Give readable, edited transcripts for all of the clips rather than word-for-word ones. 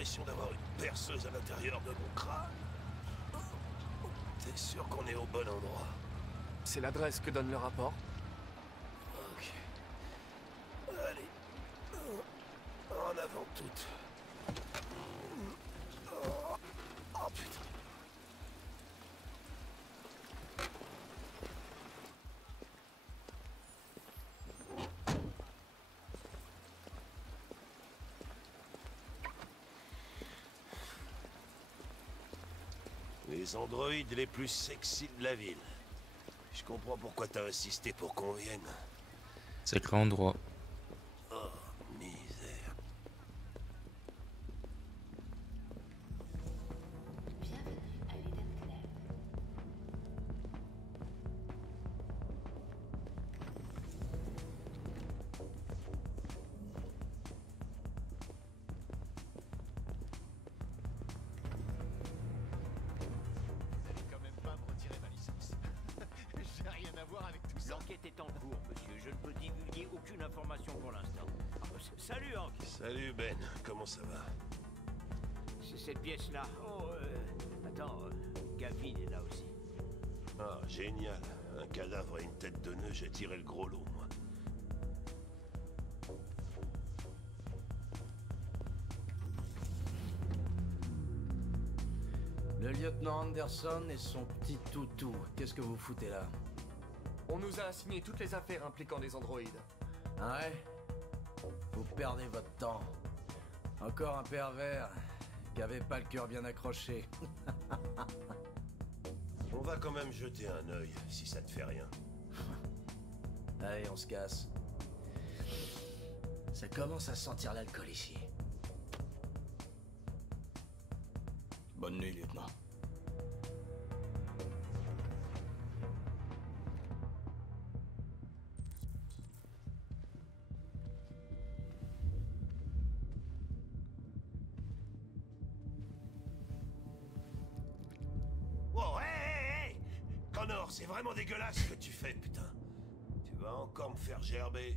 l'impression d'avoir une perceuse à l'intérieur de mon crâne. T'es sûr qu'on est au bon endroit? C'est l'adresse que donne le rapport. Ok. Allez. En avant toutes. Oh putain. Les androïdes les plus sexy de la ville. Je comprends pourquoi t'as insisté pour qu'on vienne. C'est l'endroit. Oh, misère. Bienvenue à l'Eden Club. N'allez quand même pas me retirer ma licence. J'ai rien à voir avec tout ça. L'enquête est en cours, monsieur. Je ne peux divulguer aucune information pour l'instant. Salut, Hank. Salut Ben, comment ça va? C'est cette pièce-là. Oh, attends, Gavin est là aussi. Ah, génial. Un cadavre et une tête de nœud, j'ai tiré le gros lot, moi. Le lieutenant Anderson et son petit toutou. Qu'est-ce que vous foutez là? On nous a assigné toutes les affaires impliquant des androïdes. Ah ouais? Vous perdez votre temps. Encore un pervers qui avait pas le cœur bien accroché. On va quand même jeter un œil, si ça te fait rien. Allez, on se casse. Ça commence à sentir l'alcool ici. Bonne nuit, lieutenant. Oh, hé! Connor, c'est vraiment dégueulasse ce que tu fais, putain. Tu vas encore me faire gerber.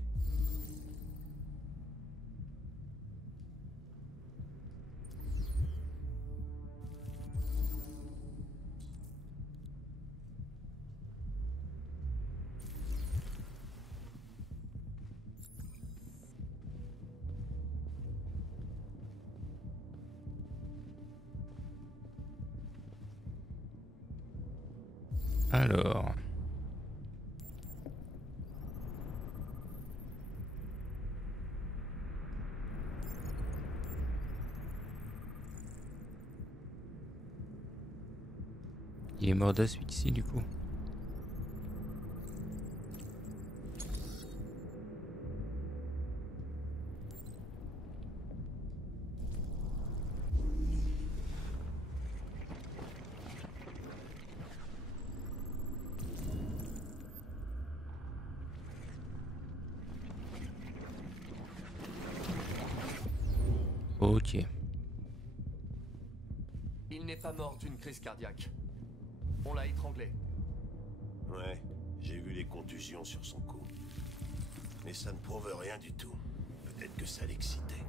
Alors. Il est mort de suite ici du coup. Ok. Il n'est pas mort d'une crise cardiaque. On l'a étranglé. Ouais, j'ai vu les contusions sur son cou. Mais ça ne prouve rien du tout. Peut-être que ça l'excitait.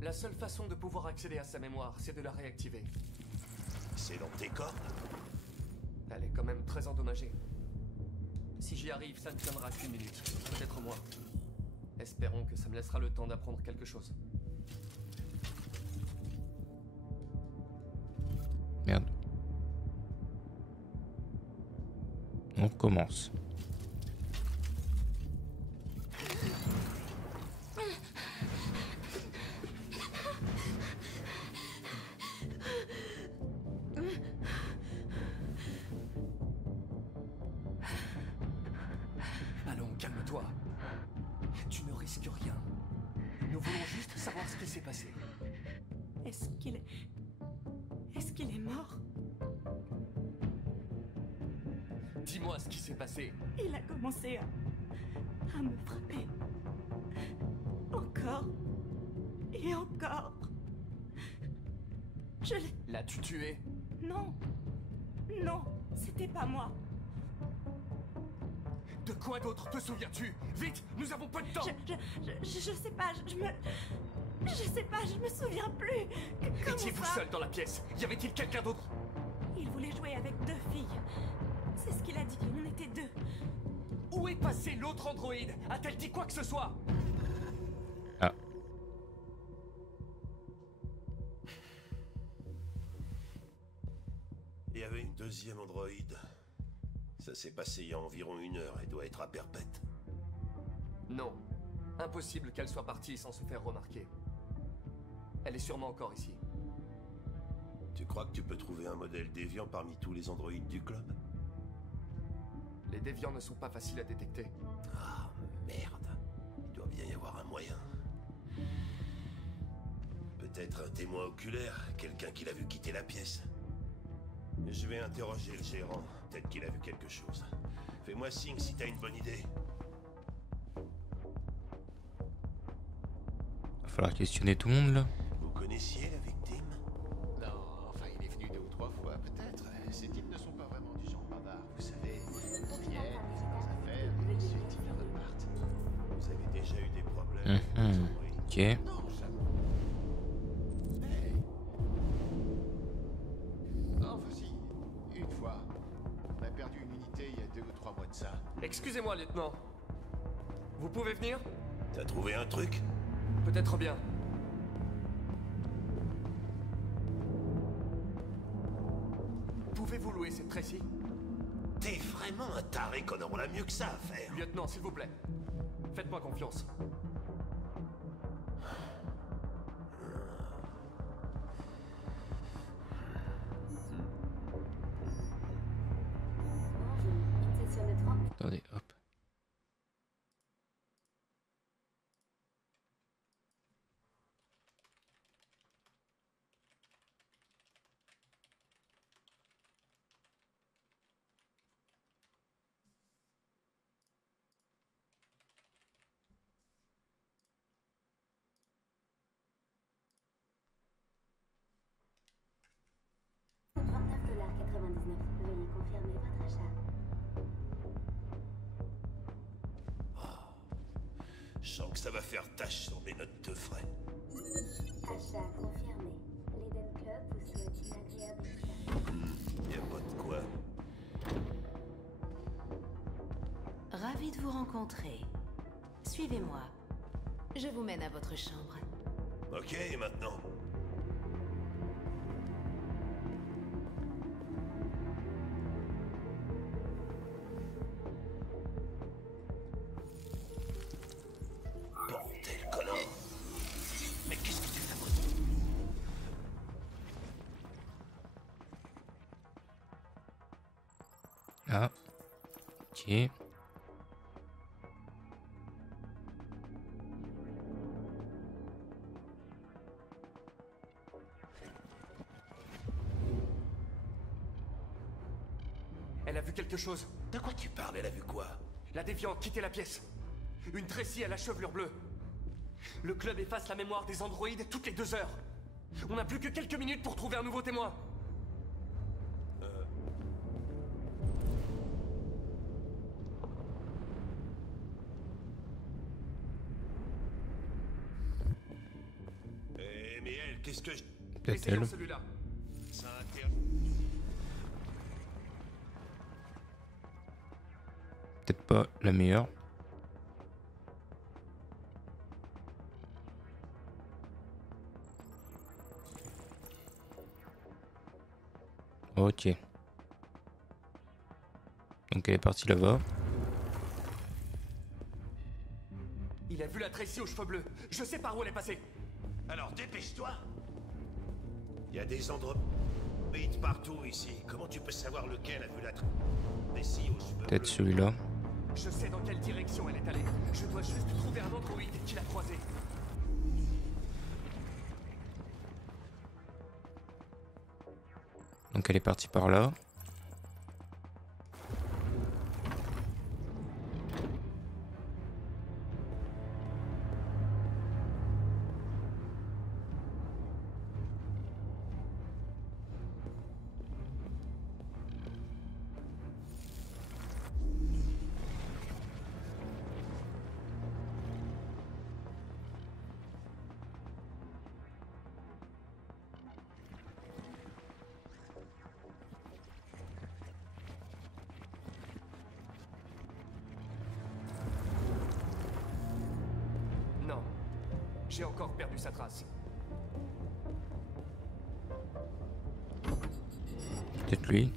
La seule façon de pouvoir accéder à sa mémoire, c'est de la réactiver. C'est dans tes cordes? Elle est quand même très endommagée. Si j'y arrive, ça ne tiendra qu'une minute, peut-être moins. Espérons que ça me laissera le temps d'apprendre quelque chose. Merde. On recommence. Allons, calme-toi. Tu ne risques rien. Nous voulons juste savoir ce qui s'est passé. Est-ce qu'il est mort? Dis-moi ce qui s'est passé. Il a commencé à me frapper. Encore. Et encore. Je l'ai... L'as-tu tué? Non. Non, c'était pas moi. De quoi d'autre te souviens-tu? Vite, nous avons peu de temps. Je sais pas, je me... Je sais pas, je me souviens plus. Comment Étiez-vous ça? seul dans la pièce? Y avait-il quelqu'un d'autre? Il voulait jouer avec 2 filles. C'est ce qu'il a dit, on était 2. Où est passé l'autre androïde? A-t-elle dit quoi que ce soit? Ah. Il y avait une deuxième androïde. Ça s'est passé il y a environ 1 heure et doit être à perpète. Non. Impossible qu'elle soit partie sans se faire remarquer. Elle est sûrement encore ici. Tu crois que tu peux trouver un modèle déviant parmi tous les androïdes du club? Les déviants ne sont pas faciles à détecter. Ah, merde. Il doit bien y avoir un moyen. Peut-être un témoin oculaire, quelqu'un qui l'a vu quitter la pièce. Je vais interroger le gérant. Peut-être qu'il a vu quelque chose. Fais-moi signe si t'as une bonne idée. Va falloir questionner tout le monde là. Vous connaissiez la victime? Non, enfin, il est venu 2 ou 3 fois, peut-être. Ces types ne sont pas vraiment du genre bavard, vous savez. Ils viennent, ils font leurs affaires, et ensuite ils repartent. Vous avez déjà eu des problèmes avec les androïdes? Ok. Non, jamais. Hey. Enfin si, une fois. On a perdu une unité il y a 2 ou 3 mois de ça. Excusez-moi, lieutenant. Vous pouvez venir? T'as trouvé un truc? Peut-être bien. Pouvez-vous louer cette Tracy? T'es vraiment un taré, Connor. On a mieux que ça à faire. Lieutenant, s'il vous plaît. Faites-moi confiance. Bonjour, une session de 30 Attendez, hop. $29,99. Veuillez confirmer votre achat. Je sens que ça va faire tâche sur mes notes de frais. Achat confirmé. L'Eden Club vous souhaite une agréable écoute. Y a pas de quoi. Ravi de vous rencontrer. Suivez-moi. Je vous mène à votre chambre. Ok, et maintenant? Bordel, Connor. Mais qu'est-ce que tu fais, moi? Ah. Ok. Elle a vu quelque chose. De quoi tu parles? Elle a vu quoi? La déviante quitter la pièce. Une Tracy à la chevelure bleue. Le club efface la mémoire des androïdes toutes les 2 heures. On n'a plus que quelques minutes pour trouver un nouveau témoin. Mais elle, qu'est-ce que je... Peut-être Essayons elle. celui-là. Ça intéresse... Peut-être pas la meilleure. Ok. Donc elle est partie là-bas. Il a vu la Tracy aux cheveux bleus. Je sais par où elle est passée. Alors dépêche-toi. Il y a des androïdes partout ici. Comment tu peux savoir lequel a vu la Tracy aux cheveux Peut-être bleus? celui-là. Je sais dans quelle direction elle est allée. Je dois juste trouver un androïde qui l'a croisée. Donc elle est partie par là. J'ai encore perdu sa trace. Peut-être lui.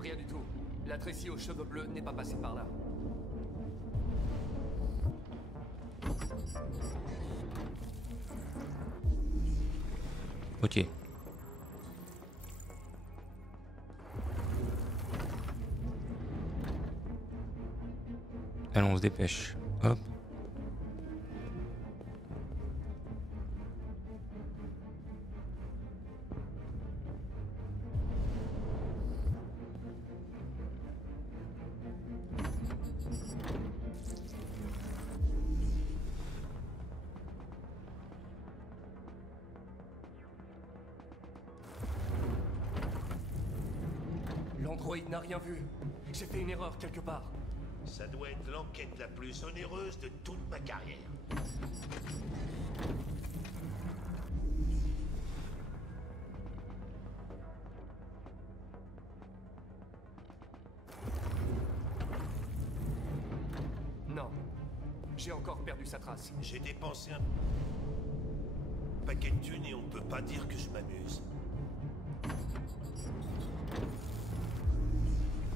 Rien du tout. La Tracy aux cheveux bleus n'est pas passée par là. Ok. Allons, on se dépêche. Hop. L'androïde n'a rien vu. J'ai fait une erreur quelque part. Ça doit être l'enquête la plus onéreuse de toute ma carrière. Non. J'ai encore perdu sa trace. J'ai dépensé un paquet de thunes et on peut pas dire que je m'amuse.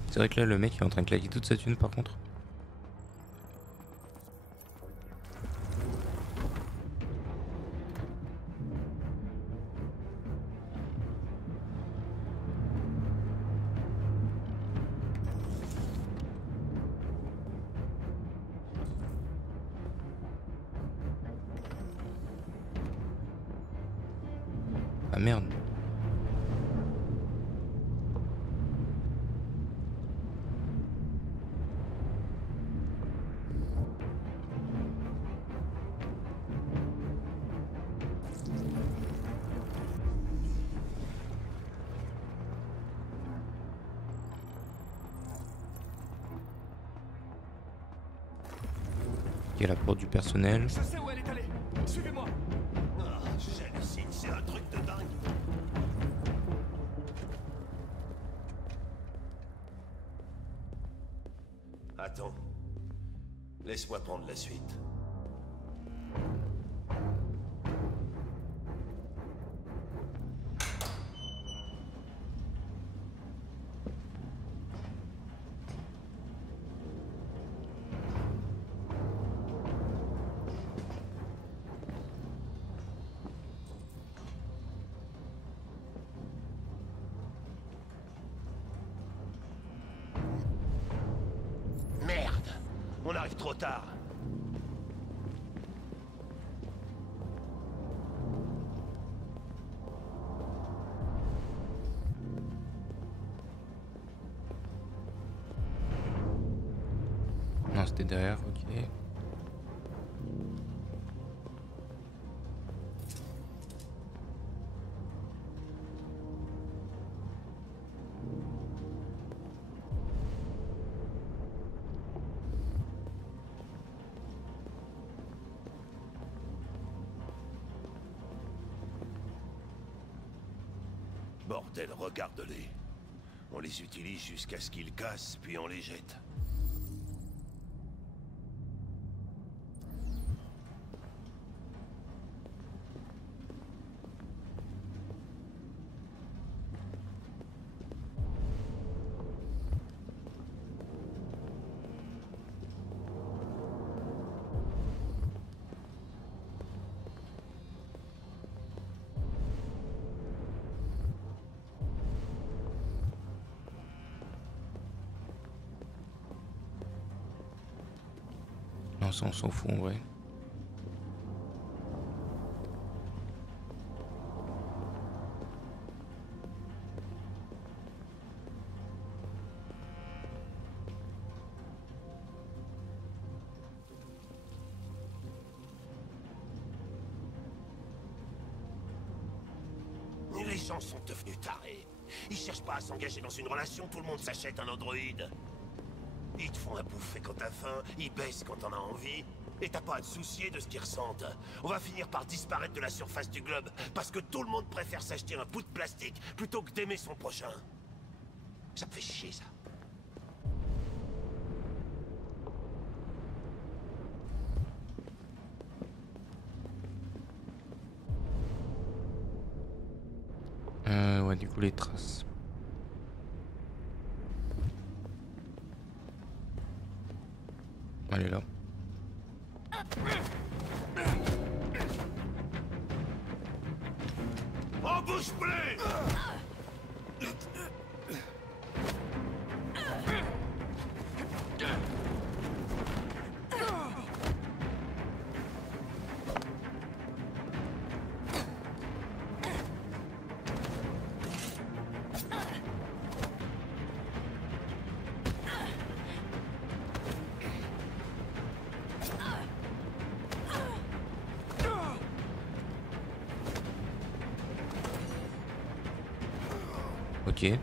C'est vrai que là, le mec est en train de claquer toute sa thune par contre. Ah merde. Il y a la porte du personnel. Je sais où elle est allée. Suivez-moi. Ah, j'hallucine, c'est un truc de dingue. Attends. Laisse-moi prendre la suite. Merde! On arrive trop tard. Non, c'était derrière, ok. Bordel, regarde-les. On les utilise jusqu'à ce qu'ils cassent, puis on les jette. Non, ça on s'en fout en vrai. Les gens sont devenus tarés. Ils cherchent pas à s'engager dans une relation, tout le monde s'achète un androïde. Ils te font t'ont à bouffer quand t'as faim, ils baissent quand t'en as envie, et t'as pas à te soucier de ce qu'ils ressentent. On va finir par disparaître de la surface du globe, parce que tout le monde préfère s'acheter un bout de plastique plutôt que d'aimer son prochain. Ça me fait chier, ça. Ouais, du coup, les traces. Elle est là. Oh, bouge plus! Ok.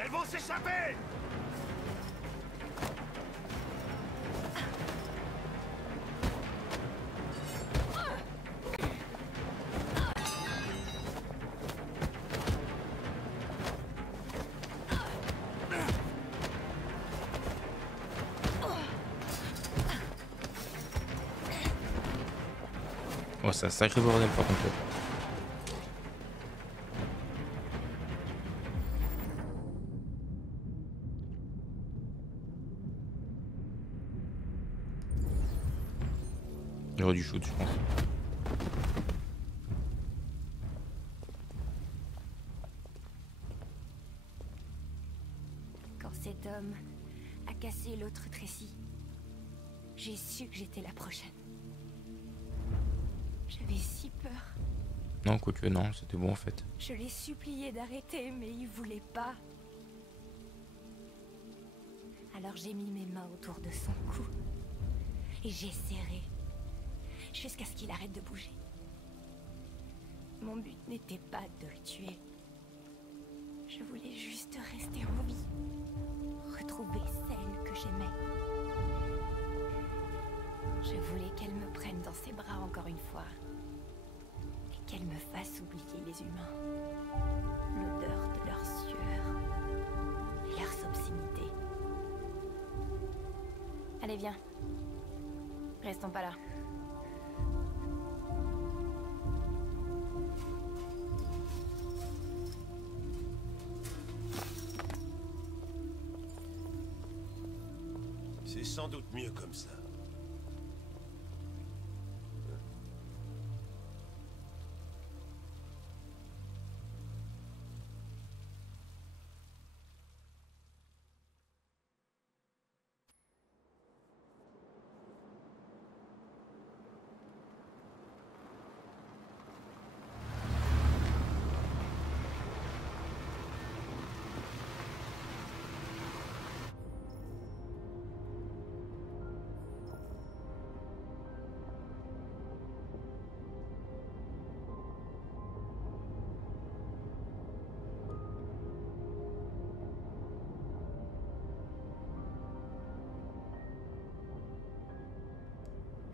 Elles vont s'échapper! Oh, c'est un sacré bordel par contre. J'aurais dû shoot, je pense. Quand cet homme a cassé l'autre Tracy, j'ai su que j'étais la prochaine. J'avais si peur. Non, quoique non, c'était bon en fait. Je l'ai supplié d'arrêter, mais il voulait pas. Alors j'ai mis mes mains autour de son cou et j'ai serré jusqu'à ce qu'il arrête de bouger. Mon but n'était pas de le tuer. Je voulais juste rester en vie, retrouver celle que j'aimais. Je voulais qu'elle me prenne dans ses bras encore une fois et qu'elle me fasse oublier les humains, l'odeur de leur sueur et leurs obscénités. Allez, viens. Restons pas là. C'est sans doute mieux comme ça.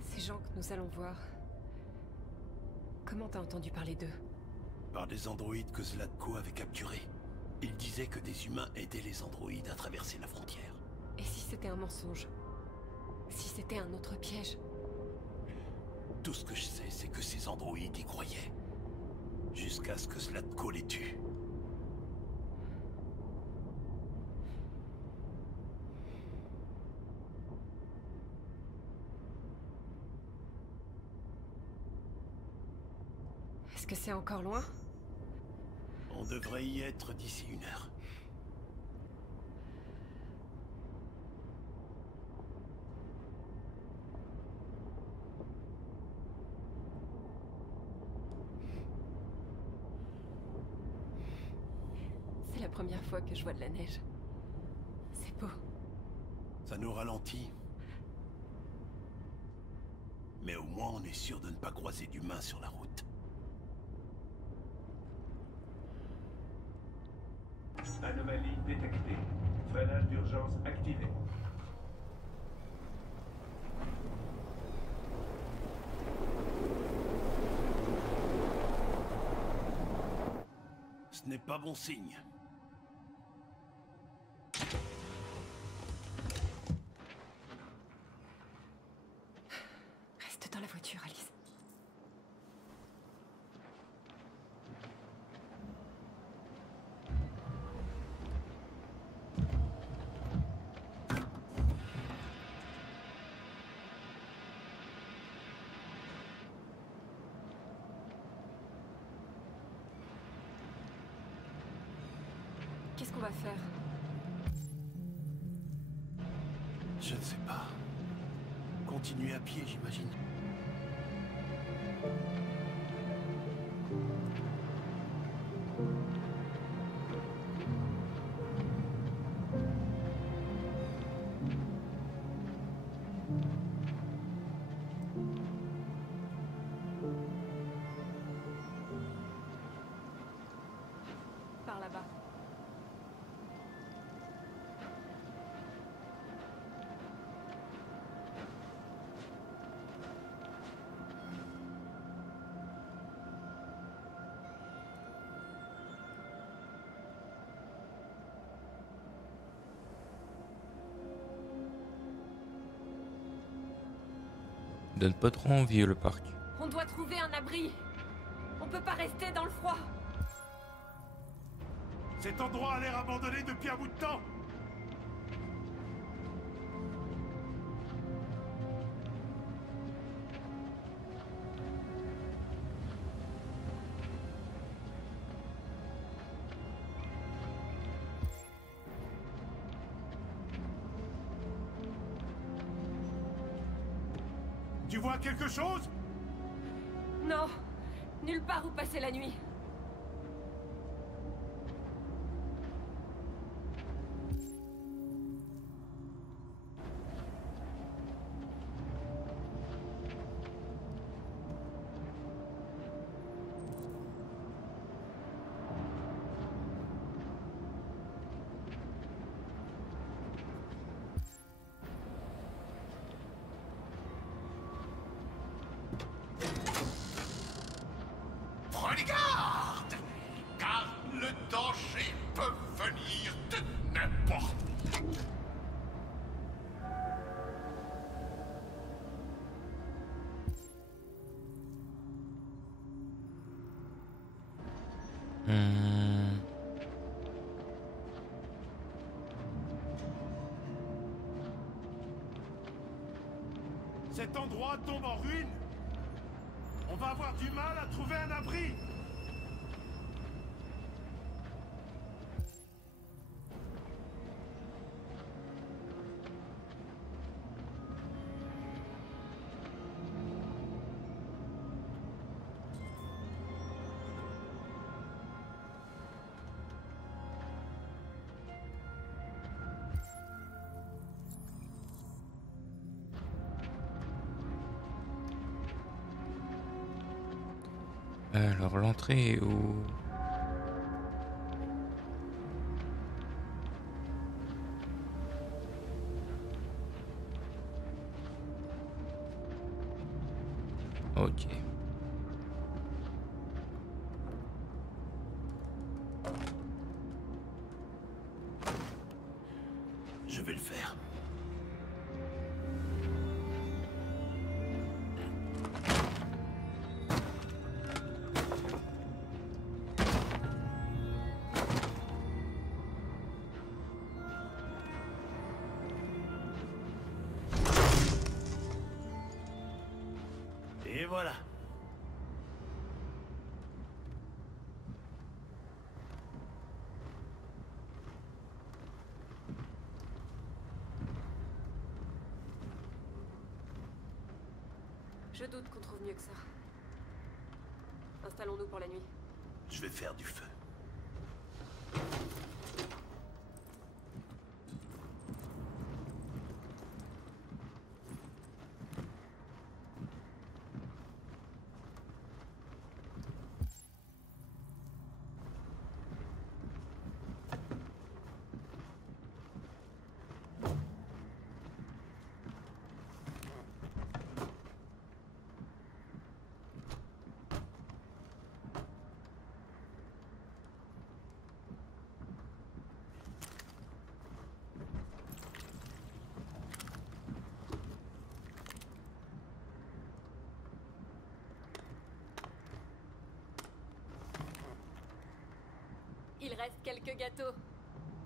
Ces gens que nous allons voir... Comment t'as entendu parler d'eux? Par des androïdes que Zlatko avait capturés. Il disait que des humains aidaient les androïdes à traverser la frontière. Et si c'était un mensonge? Si c'était un autre piège? Tout ce que je sais, c'est que ces androïdes y croyaient. Jusqu'à ce que Zlatko les tue. Est-ce que c'est encore loin? On devrait y être d'ici 1 heure. C'est la première fois que je vois de la neige. C'est beau. Ça nous ralentit. Mais au moins on est sûr de ne pas croiser d'humains sur la route. Anomalie détectée. Freinage d'urgence activé. Ce n'est pas bon signe. Reste dans la voiture, Alice. Qu'est-ce qu'on va faire? Je ne sais pas. Continuer à pied, j'imagine. Par là-bas. Donne pas trop envie le parc. On doit trouver un abri. On peut pas rester dans le froid. Cet endroit a l'air abandonné depuis un bout de temps. Tu vois quelque chose? Non, nulle part où passer la nuit. Prenez garde! Car le danger peut venir de n'importe où. Cet endroit tombe en ruine. On va avoir du mal à trouver un abri. Alors l'entrée est où? Ok. Je vais le faire. Et voilà. Je doute qu'on trouve mieux que ça. Installons-nous pour la nuit. Je vais faire du feu. Il reste quelques gâteaux.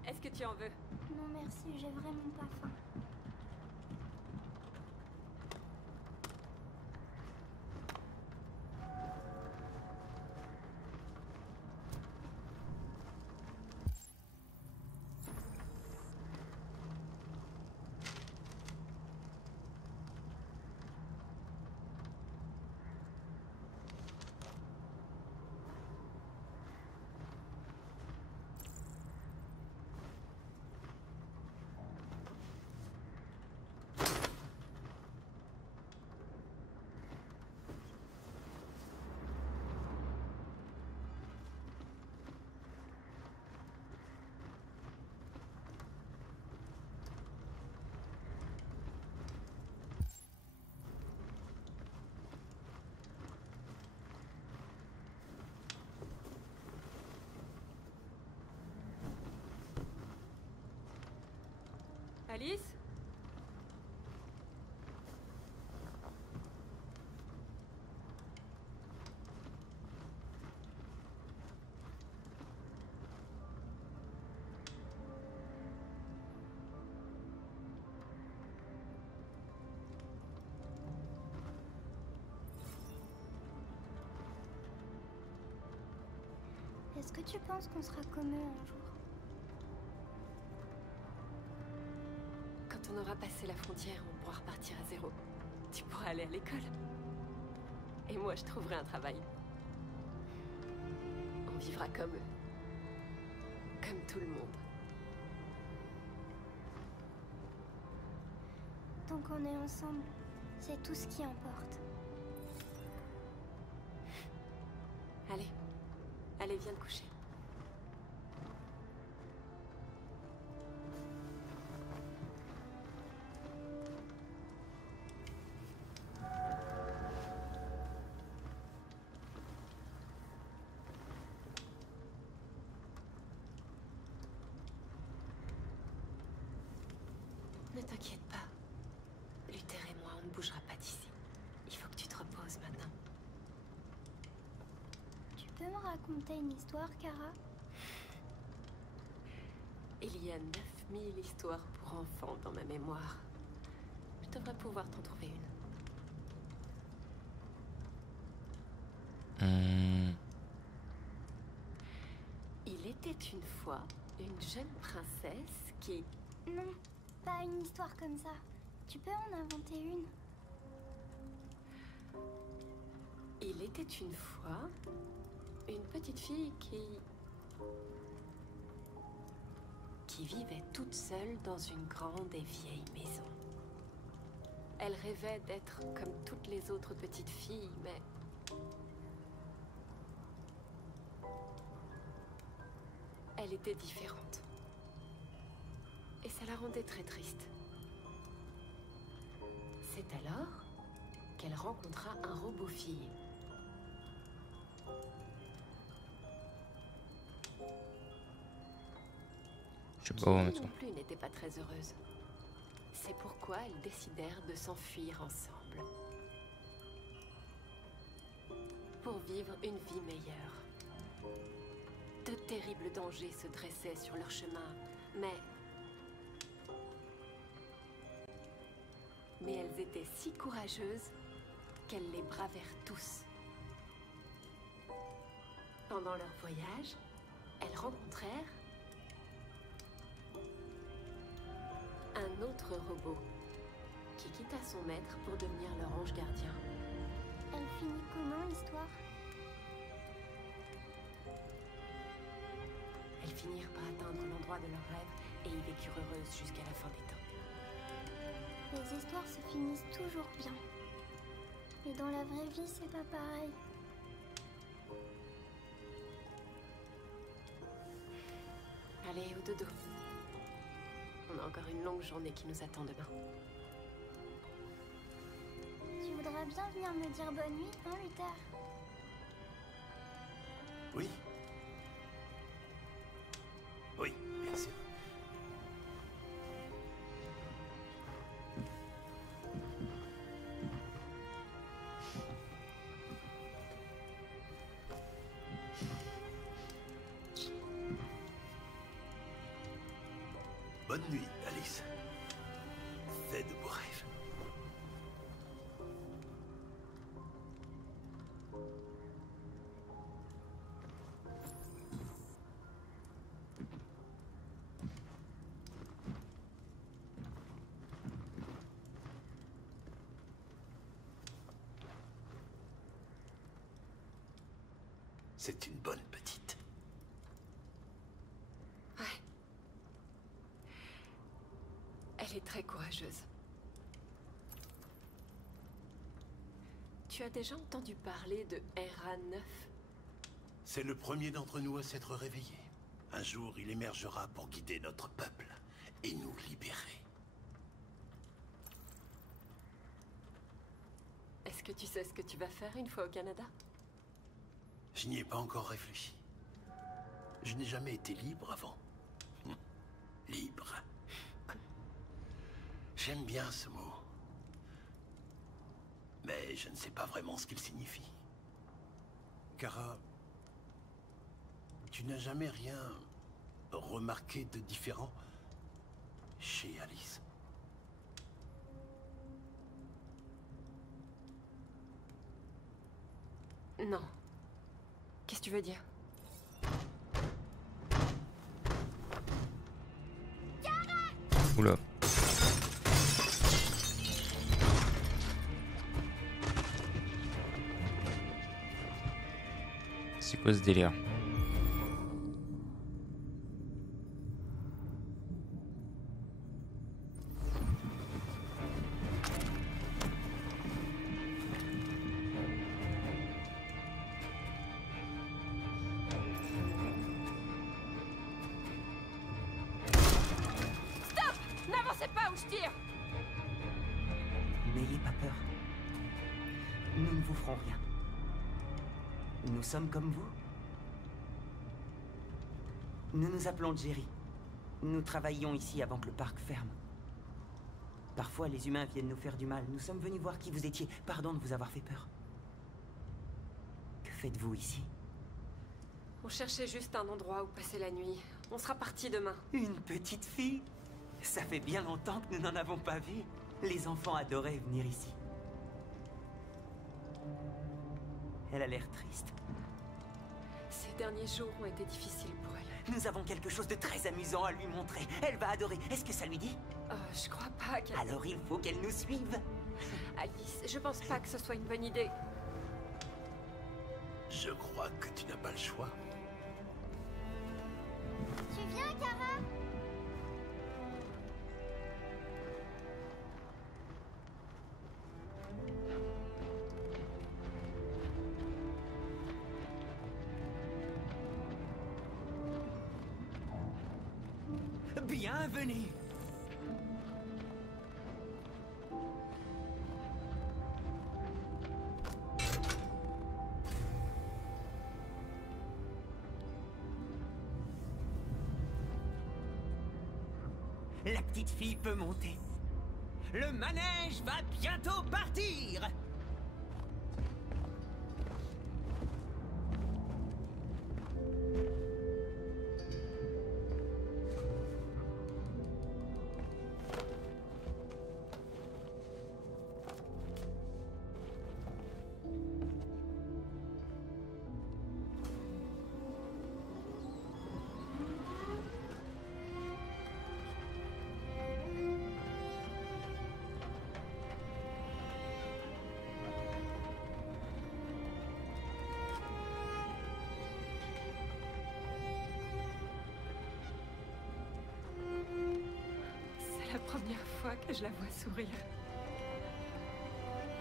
Est-ce que tu en veux? Non merci, j'ai vraiment pas faim. Alice? Est-ce que tu penses qu'on sera comme eux un jour? Quand on aura passé la frontière, on pourra repartir à zéro. Tu pourras aller à l'école. Et moi, je trouverai un travail. On vivra comme eux. Comme tout le monde. Tant qu'on est ensemble, c'est tout ce qui importe. Allez. Allez, viens te coucher. Ne t'inquiète pas. Luther et moi, on ne bougera pas d'ici. Il faut que tu te reposes maintenant. Tu peux me raconter une histoire, Kara? Il y a 9000 histoires pour enfants dans ma mémoire. Je devrais pouvoir t'en trouver une. Il était une fois une jeune princesse qui... Non, pas une histoire comme ça. Tu peux en inventer une? Il était une fois une petite fille qui vivait toute seule dans une grande et vieille maison. Elle rêvait d'être comme toutes les autres petites filles, mais... elle était différente. Et ça la rendait très triste. C'est alors qu'elle rencontra un robot-fille. Je sais pas où mettre ça. Non plus n'était pas très heureuse. C'est pourquoi elles décidèrent de s'enfuir ensemble. Pour vivre une vie meilleure. De terribles dangers se dressaient sur leur chemin, mais elles étaient si courageuses qu'elles les bravèrent tous. Pendant leur voyage, elles rencontrèrent un autre robot qui quitta son maître pour devenir leur ange gardien. Elle finit comment, l'histoire? Elles finirent par atteindre l'endroit de leur rêve et y vécurent heureuses jusqu'à la fin des temps. Les histoires se finissent toujours bien. Mais dans la vraie vie, c'est pas pareil. Allez, au dodo. On a encore une longue journée qui nous attend demain. Tu voudrais bien venir me dire bonne nuit, hein, Luther? Oui. Oui, bien sûr. Bonne nuit, Alice. Fais de beaux rêves. C'est une bonne petite. Elle est très courageuse. Tu as déjà entendu parler de RA9? C'est le premier d'entre nous à s'être réveillé. Un jour, il émergera pour guider notre peuple et nous libérer. Est-ce que tu sais ce que tu vas faire une fois au Canada? Je n'y ai pas encore réfléchi. Je n'ai jamais été libre avant. Libre. J'aime bien ce mot. Mais je ne sais pas vraiment ce qu'il signifie. Kara, tu n'as jamais rien remarqué de différent chez Alice? Non. Qu'est-ce que tu veux dire? Oula. C'est quoi ce délire? Stop! N'avancez pas ou je tire! N'ayez pas peur. Nous ne vous ferons rien. Nous sommes comme vous. Nous nous appelons Jerry. Nous travaillions ici avant que le parc ferme. Parfois, les humains viennent nous faire du mal. Nous sommes venus voir qui vous étiez. Pardon de vous avoir fait peur. Que faites-vous ici? On cherchait juste un endroit où passer la nuit. On sera parti demain. Une petite fille? Ça fait bien longtemps que nous n'en avons pas vu. Les enfants adoraient venir ici. Elle a l'air triste. Ces derniers jours ont été difficiles pour elle. Nous avons quelque chose de très amusant à lui montrer. Elle va adorer. Est-ce que ça lui dit? Je crois pas qu'elle... Alors il faut qu'elle nous suive. Alice, je pense pas que ce soit une bonne idée. Je crois que tu n'as pas le choix. Tu viens, Kara? Bienvenue. La petite fille peut monter. Le manège va bientôt partir. première fois que je la vois sourire.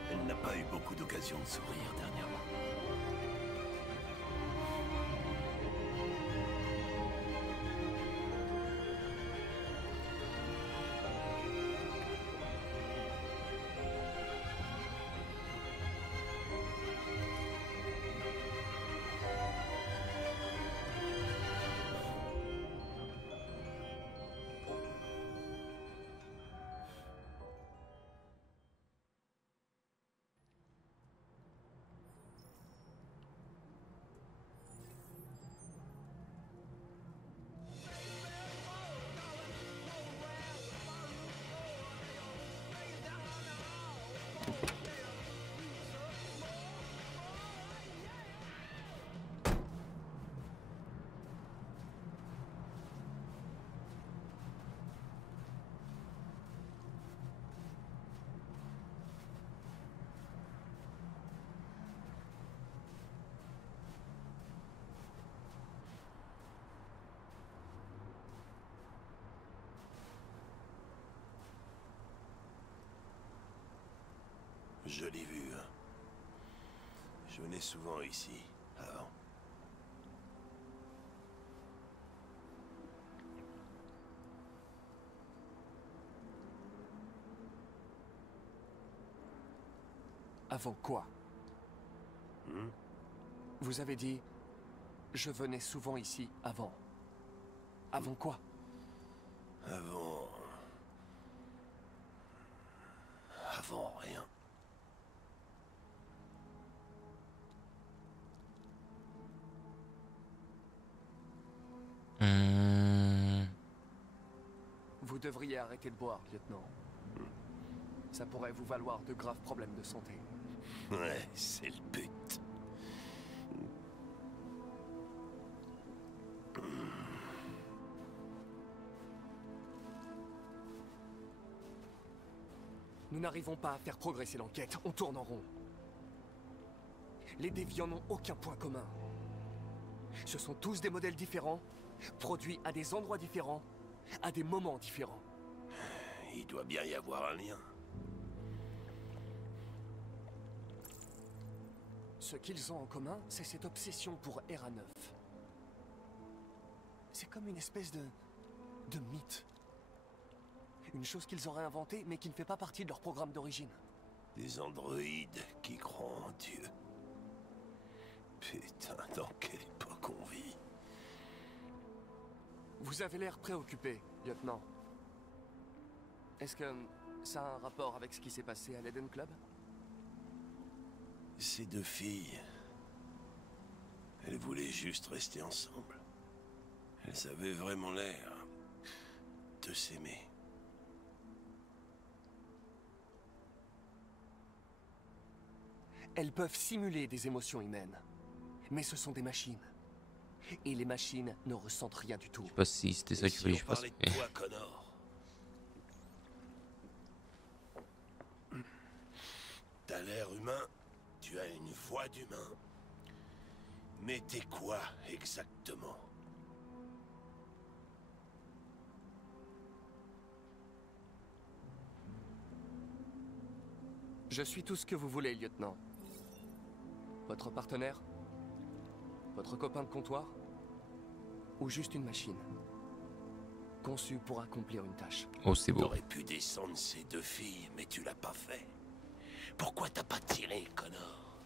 Elle n'a pas eu beaucoup d'occasions de sourire dernièrement. Jolie vue, hein. Je venais souvent ici, avant. Avant quoi? Vous avez dit... Je venais souvent ici avant. Avant quoi? Avant... Avant rien. Vous devriez arrêter de boire, lieutenant. Ça pourrait vous valoir de graves problèmes de santé. Ouais, c'est le but. Nous n'arrivons pas à faire progresser l'enquête, on tourne en rond. Les déviants n'ont aucun point commun. Ce sont tous des modèles différents, produits à des endroits différents, à des moments différents. Il doit bien y avoir un lien. Ce qu'ils ont en commun, c'est cette obsession pour ERA-9. C'est comme une espèce de mythe. Une chose qu'ils auraient inventée, mais qui ne fait pas partie de leur programme d'origine. Des androïdes qui croient en Dieu. Putain, dans quelle époque on vit? Vous avez l'air préoccupé, lieutenant. Est-ce que ça a un rapport avec ce qui s'est passé à l'Eden Club? Ces deux filles... Elles voulaient juste rester ensemble. Elles avaient vraiment l'air de s'aimer. Elles peuvent simuler des émotions humaines. Mais ce sont des machines. Et les machines ne ressentent rien du tout. Je sais pas si c'était ça qu'il fallait que je fasse. De toi, Connor. T'as l'air humain, tu as une voix d'humain. Mais t'es quoi exactement? Je suis tout ce que vous voulez, lieutenant. Votre partenaire? Votre copain de comptoir? Ou juste une machine? Conçue pour accomplir une tâche. Oh, c'est beau. T'aurais pu descendre ces deux filles, mais tu l'as pas fait. Pourquoi t'as pas tiré, Connor?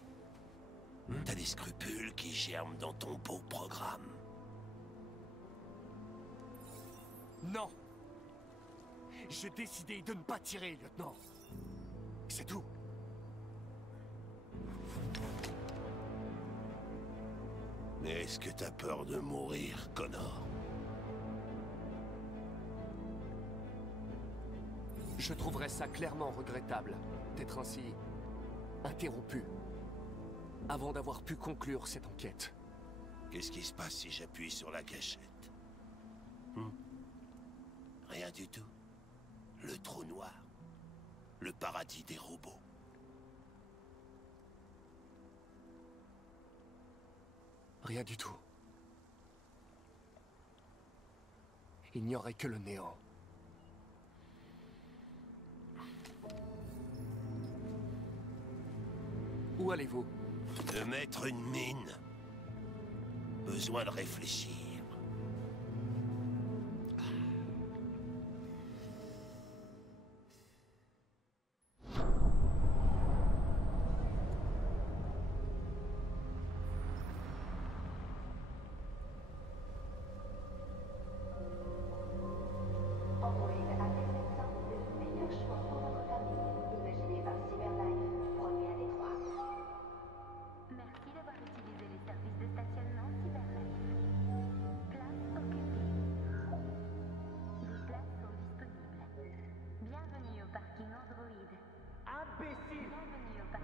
T'as des scrupules qui germent dans ton beau programme. Non! J'ai décidé de ne pas tirer, lieutenant. C'est tout. Mais est-ce que t'as peur de mourir, Connor? Je trouverais ça clairement regrettable d'être ainsi interrompu avant d'avoir pu conclure cette enquête. Qu'est-ce qui se passe si j'appuie sur la gâchette? Rien du tout. Le trou noir. Le paradis des robots. Rien du tout. Il n'y aurait que le néant. Où allez-vous? De mettre une mine. Besoin de réfléchir.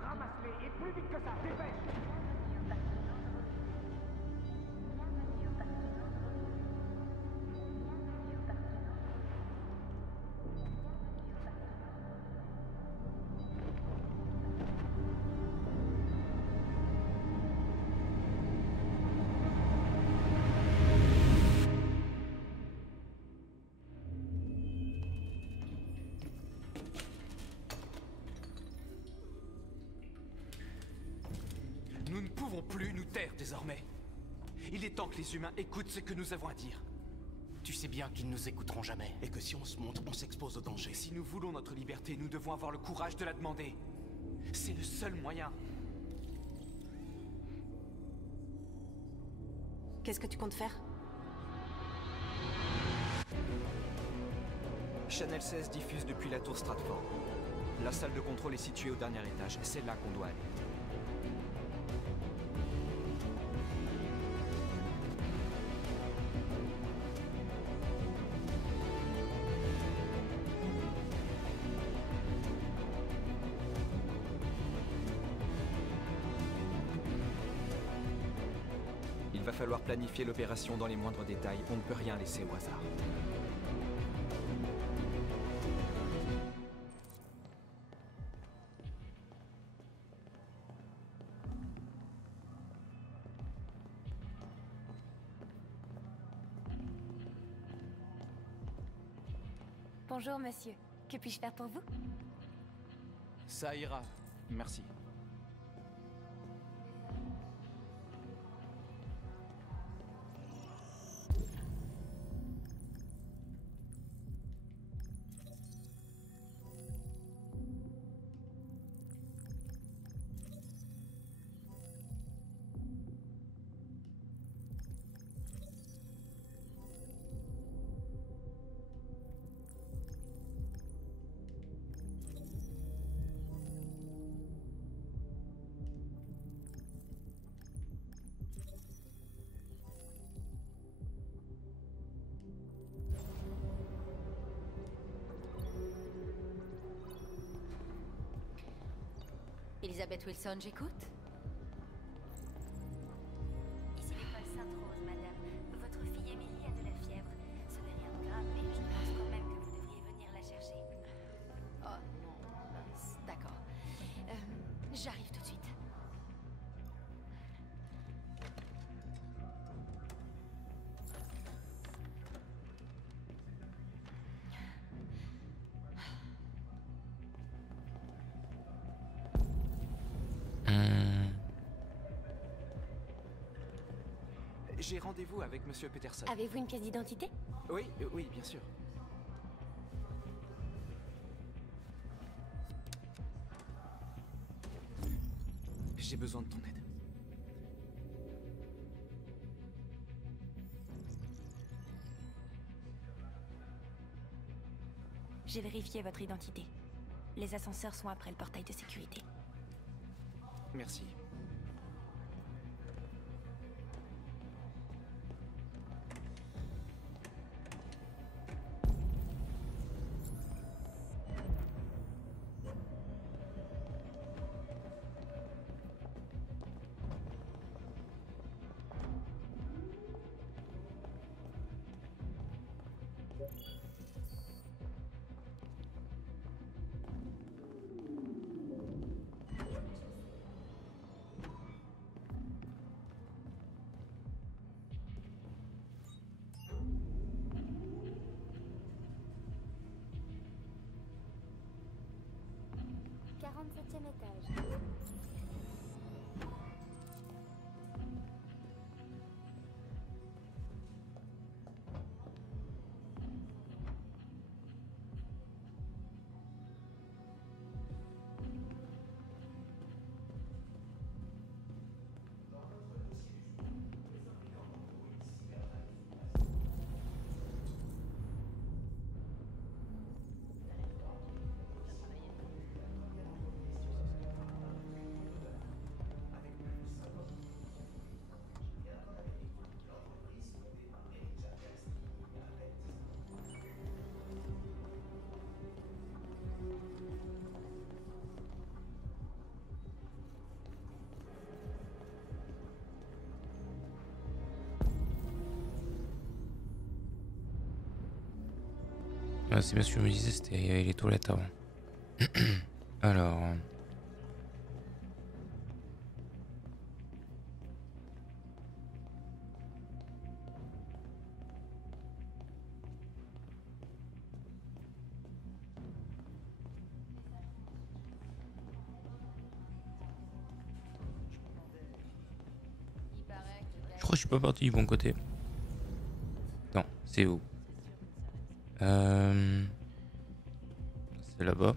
Ramasse-les et plus vite que ça, dépêche! Nous ne pouvons plus nous taire désormais. Il est temps que les humains écoutent ce que nous avons à dire. Tu sais bien qu'ils ne nous écouteront jamais, et que si on se montre, on s'expose au danger. Si nous voulons notre liberté, nous devons avoir le courage de la demander. C'est le seul moyen. Qu'est-ce que tu comptes faire? Channel 16 diffuse depuis la tour Stratford. La salle de contrôle est située au dernier étage. C'est là qu'on doit aller. Il va falloir planifier l'opération dans les moindres détails. On ne peut rien laisser au hasard. Bonjour, monsieur. Que puis-je faire pour vous? Ça ira. Merci. Elizabeth Wilson, j'écoute. Ici l'école Sainte-Rose, madame. Votre fille Émilie a de la fièvre. Ce n'est rien de grave, mais je pense quand même que vous devriez venir la chercher. Oh non, d'accord. J'arrive tout de suite. J'ai rendez-vous avec Monsieur Peterson. Avez-vous une pièce d'identité? Oui, oui, bien sûr. J'ai besoin de ton aide. J'ai vérifié votre identité. Les ascenseurs sont après le portail de sécurité. Merci. Étage. C'est bien ce que je me disais, c'était les toilettes avant. Alors... Je crois que je suis pas parti du bon côté. Non, c'est où? C'est là-bas.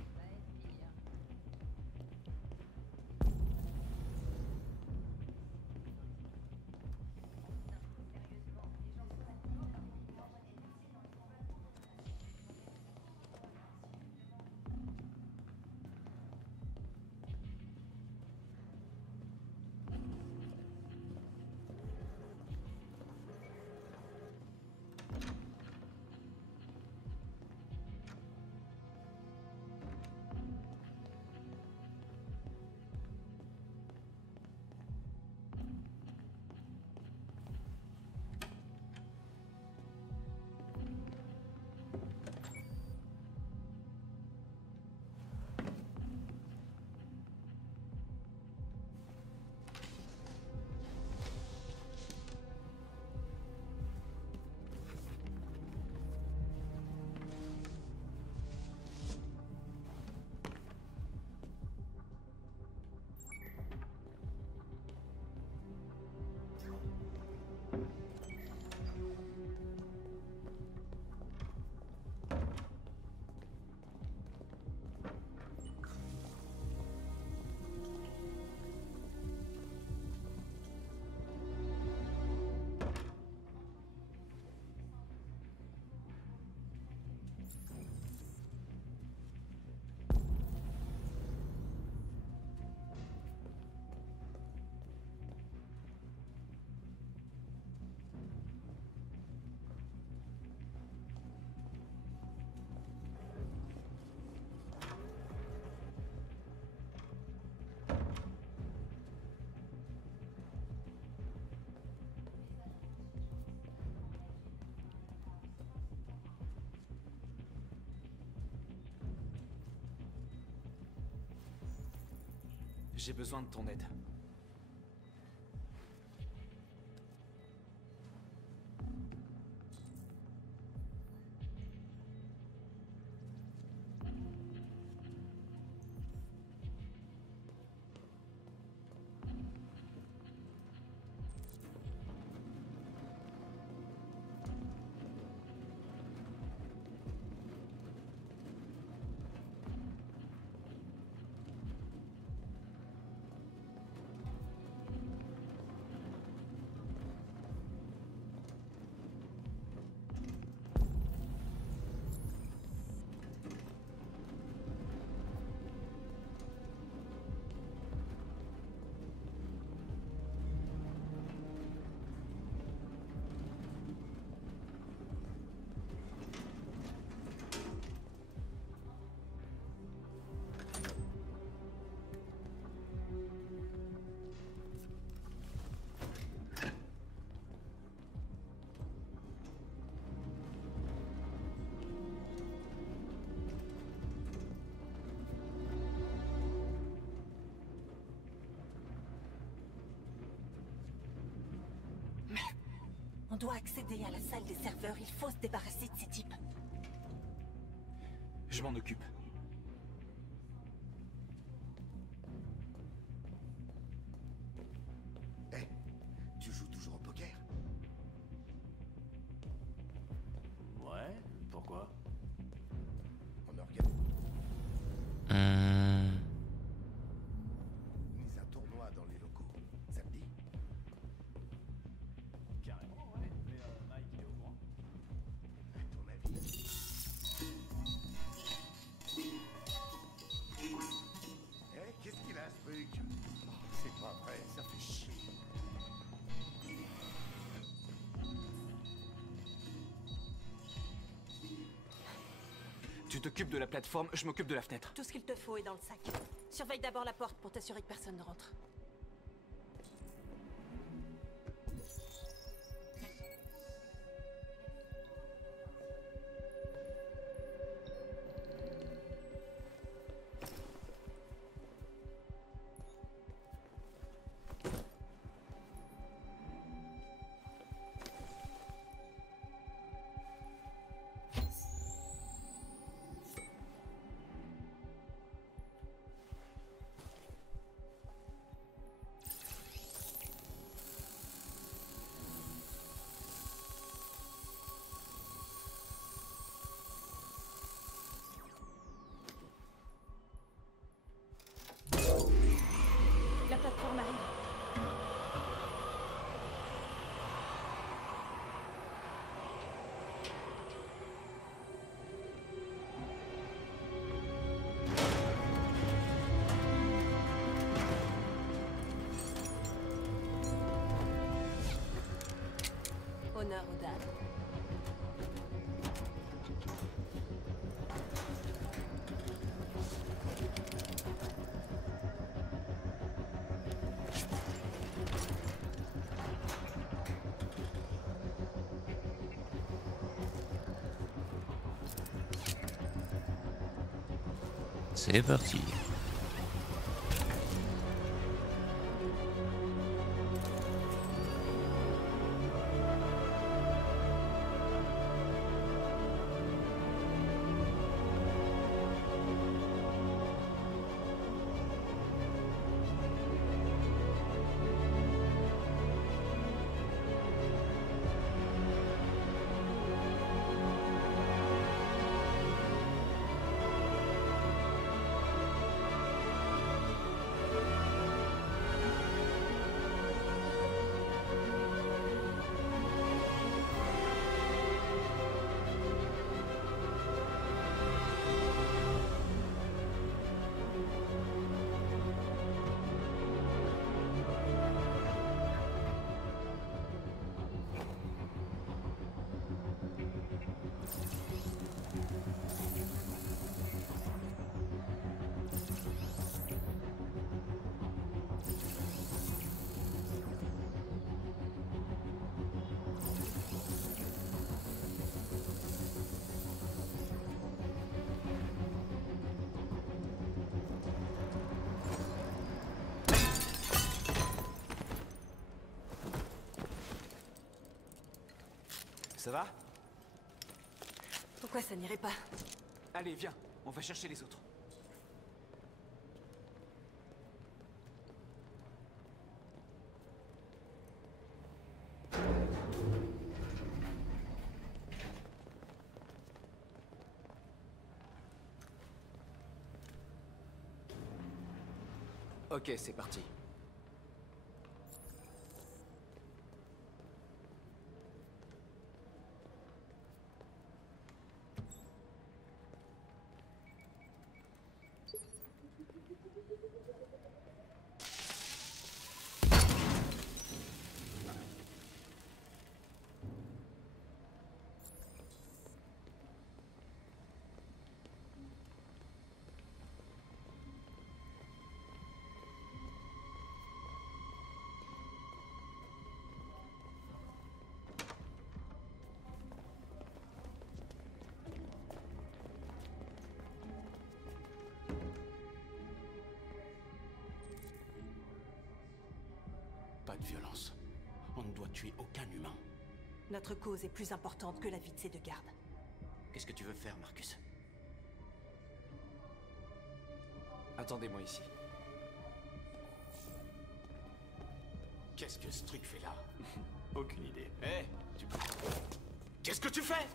J'ai besoin de ton aide. On doit accéder à la salle des serveurs. Il faut se débarrasser de ces types. Je m'en occupe. Hé, tu joues toujours au poker? Ouais, pourquoi? On organise. Mise un tournoi dans les locaux. Ça te dit? Carrément, ouais. Mais Mike, il est au courant. À ton avis? Eh, qu'est-ce qu'il a ce truc? Oh, c'est pas vrai, ça fait chier. Tu t'occupes de la plateforme, je m'occupe de la fenêtre. Tout ce qu'il te faut est dans le sac. Surveille d'abord la porte pour t'assurer que personne ne rentre. Honneur aux dames. C'est parti. Ça va? Pourquoi ça n'irait pas? Allez, viens, on va chercher les autres. Ok, c'est parti. Pas de violence. On ne doit tuer aucun humain. Notre cause est plus importante que la vie de ces deux gardes. Qu'est-ce que tu veux faire, Marcus? Attendez-moi ici. Qu'est-ce que ce truc fait là? Aucune idée. Hé, tu peux... Qu'est-ce que tu fais?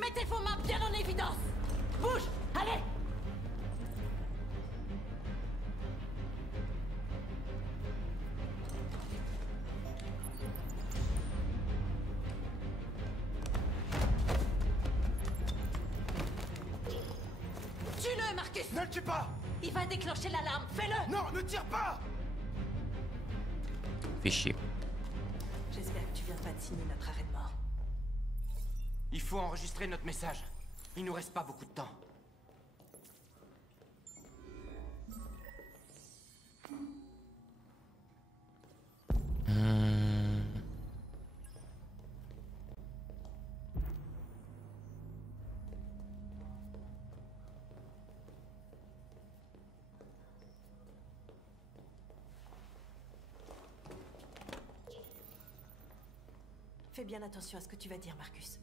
Mettez vos mains bien en évidence! Bouge! Allez! Tue-le, Marcus! Ne le tue pas! Il va déclencher l'alarme, fais-le! Non, ne tire pas! Fais chier. J'espère que tu viens pas de signer notre arrêt de mort. Il faut enregistrer notre message. Il nous reste pas beaucoup de temps. Fais bien attention à ce que tu vas dire, Marcus.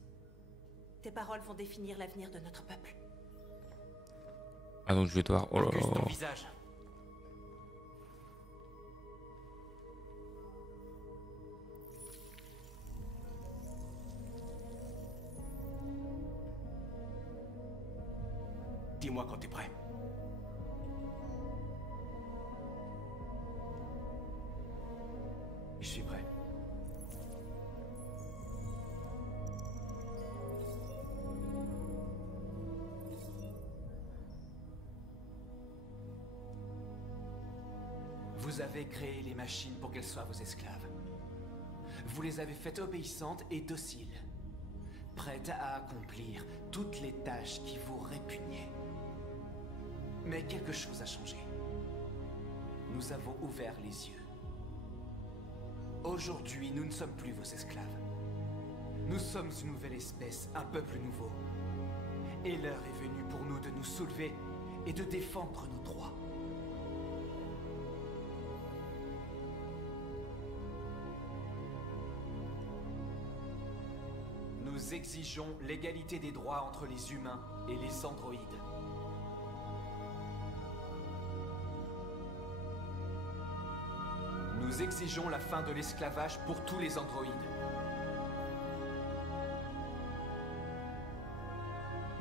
Tes paroles vont définir l'avenir de notre peuple. Ah donc je vais devoir... Oh là Focus ton là. visage. Dis-moi quand t'es prêt. Je suis prêt. Vous avez créé les machines pour qu'elles soient vos esclaves. Vous les avez faites obéissantes et dociles, prêtes à accomplir toutes les tâches qui vous répugnaient. Mais quelque chose a changé. Nous avons ouvert les yeux. Aujourd'hui, nous ne sommes plus vos esclaves. Nous sommes une nouvelle espèce, un peuple nouveau. Et l'heure est venue pour nous de nous soulever et de défendre nos droits. Nous exigeons l'égalité des droits entre les humains et les androïdes. Nous exigeons la fin de l'esclavage pour tous les androïdes.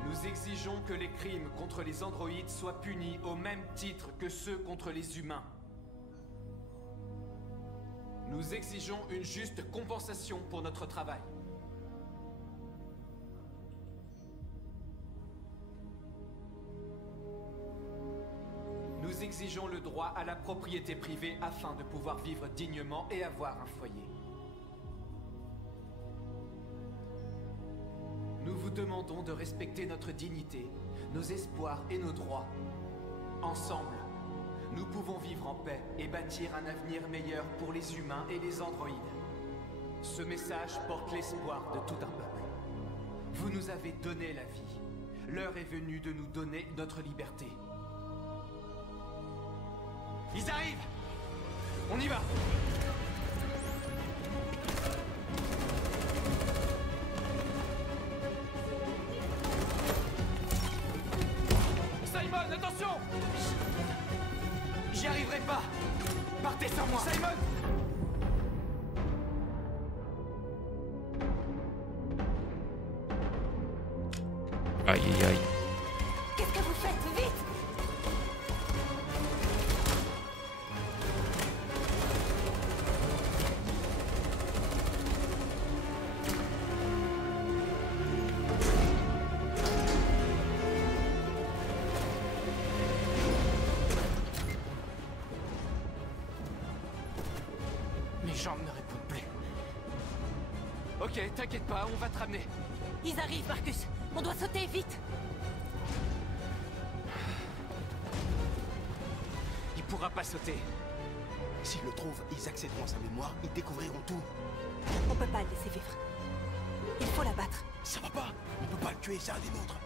Nous exigeons que les crimes contre les androïdes soient punis au même titre que ceux contre les humains. Nous exigeons une juste compensation pour notre travail. Nous exigeons le droit à la propriété privée afin de pouvoir vivre dignement et avoir un foyer. Nous vous demandons de respecter notre dignité, nos espoirs et nos droits. Ensemble, nous pouvons vivre en paix et bâtir un avenir meilleur pour les humains et les androïdes. Ce message porte l'espoir de tout un peuple. Vous nous avez donné la vie. L'heure est venue de nous donner notre liberté. Ils arrivent! On y va! Simon, attention! J'y arriverai pas! Partez sans moi! Simon! Aïe aïe aïe. Qu'est-ce que vous faites? Vite! Mes jambes ne répondent plus. Ok, t'inquiète pas, on va te ramener. Ils arrivent, Marcus. On doit sauter, vite! Il pourra pas sauter. S'ils le trouvent, ils accéderont à sa mémoire, ils découvriront tout. On peut pas le laisser vivre. Il faut l'abattre. Ça va pas. On peut pas le tuer, c'est un des nôtres.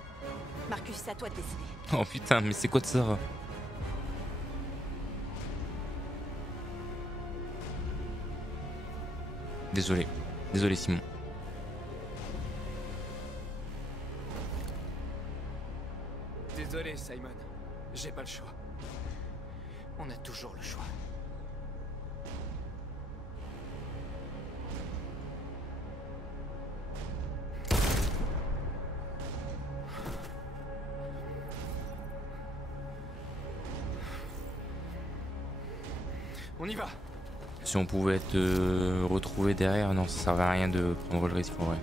Marcus, c'est à toi de décider. Oh putain, mais c'est quoi de ça? Désolé. Désolé Simon. Désolé, Simon. J'ai pas le choix. On a toujours le choix. On y va. Si on pouvait te retrouver derrière, non, ça servait à rien de prendre le risque en vrai.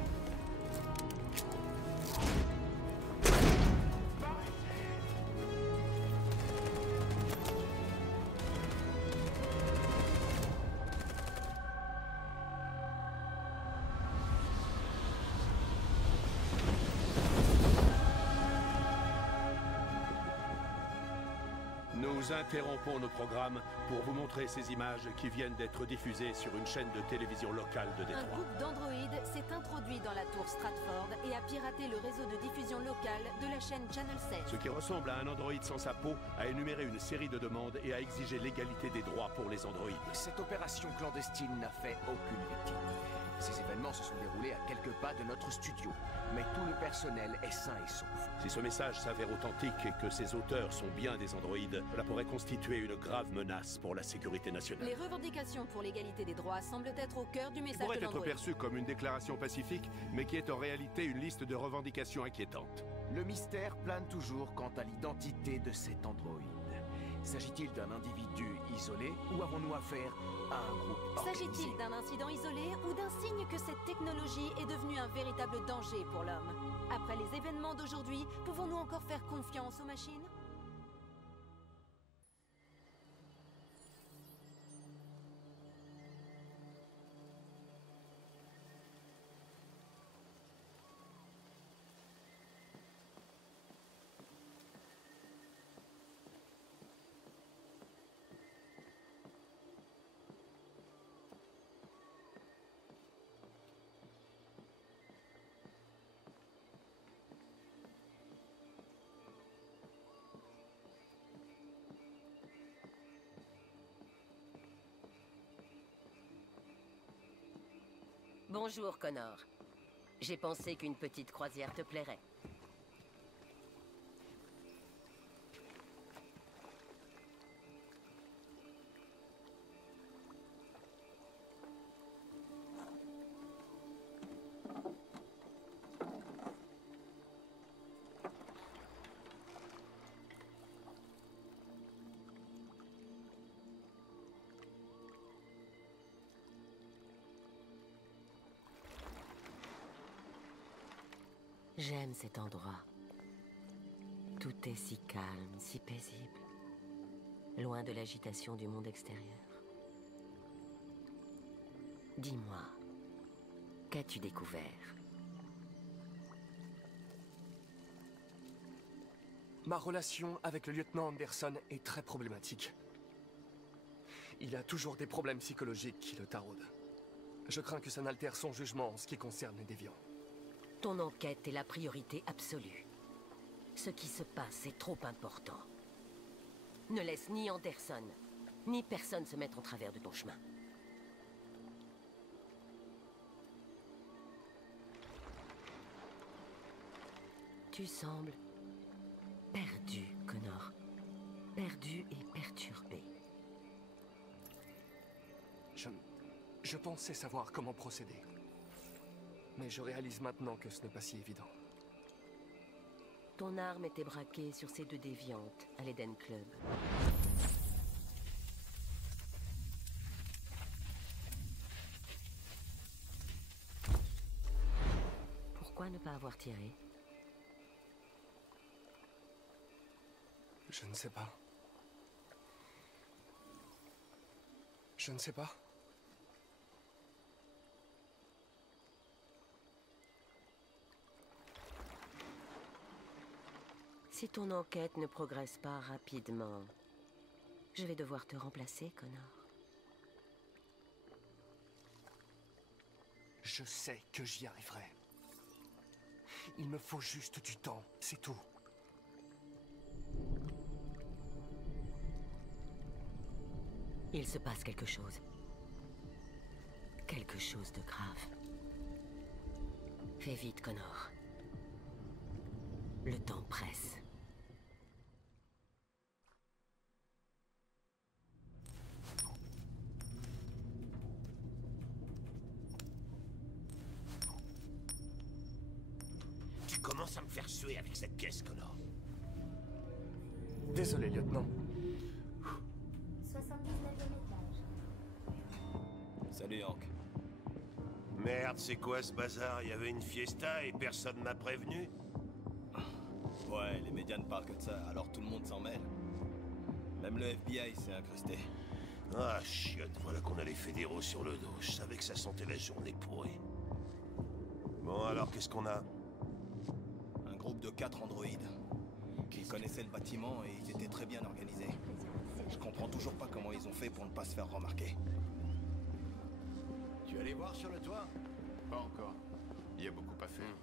Nous interrompons nos programmes pour vous montrer ces images qui viennent d'être diffusées sur une chaîne de télévision locale de Un Détroit. groupe d'androïdes s'est introduit dans la tour Stratford et a piraté le réseau de diffusion locale de la chaîne Channel 16. Ce qui ressemble à un androïde sans sa peau a énuméré une série de demandes et a exigé l'égalité des droits pour les androïdes. Cette opération clandestine n'a fait aucune victime. Ces événements se sont déroulés à quelques pas de notre studio, mais tout le personnel est sain et sauf. Si ce message s'avère authentique et que ses auteurs sont bien des androïdes, cela pourrait constituer une grave menace pour la sécurité nationale. Les revendications pour l'égalité des droits semblent être au cœur du Qui message pourrait de être l'Android. perçu comme une déclaration pacifique, mais qui est en réalité une liste de revendications inquiétantes. Le mystère plane toujours quant à l'identité de cet androïde. S'agit-il d'un individu isolé ou avons-nous affaire à un groupe organisé? S'agit-il d'un incident isolé ou d'un signe que cette technologie est devenue un véritable danger pour l'homme? Après les événements d'aujourd'hui, pouvons-nous encore faire confiance aux machines? Bonjour, Connor. J'ai pensé qu'une petite croisière te plairait. J'aime cet endroit. Tout est si calme, si paisible. Loin de l'agitation du monde extérieur. Dis-moi, qu'as-tu découvert? Ma relation avec le lieutenant Anderson est très problématique. Il a toujours des problèmes psychologiques qui le taraudent. Je crains que ça n'altère son jugement en ce qui concerne les déviants. Ton enquête est la priorité absolue. Ce qui se passe est trop important. Ne laisse ni Anderson, ni personne se mettre en travers de ton chemin. Tu sembles perdu, Connor. Perdu et perturbé. Je pensais savoir comment procéder. Mais je réalise maintenant que ce n'est pas si évident. Ton arme était braquée sur ces deux déviantes à l'Eden Club. Pourquoi ne pas avoir tiré? Je ne sais pas. Je ne sais pas. Si ton enquête ne progresse pas rapidement, je vais devoir te remplacer, Connor. Je sais que j'y arriverai. Il me faut juste du temps, c'est tout. Il se passe quelque chose. Quelque chose de grave. Fais vite, Connor. Le temps presse. Tu commences à me faire suer avec cette pièce, Connor. Désolé, lieutenant. 79e étage. Salut, Hank. Merde, c'est quoi ce bazar? Il y avait une fiesta et personne m'a prévenu? Ouais, les médias ne parlent que de ça, alors tout le monde s'en mêle. Même le FBI s'est incrusté. Ah, chiotte, voilà qu'on a les fédéraux sur le dos. Je savais que ça sentait la journée pourrie. Bon, alors, qu'est-ce qu'on a? Un groupe de 4 androïdes. Ils connaissaient le bâtiment et ils étaient très bien organisés. Je comprends toujours pas comment ils ont fait pour ne pas se faire remarquer. Tu es allé voir sur le toit? Pas encore. Il y a beaucoup à faire.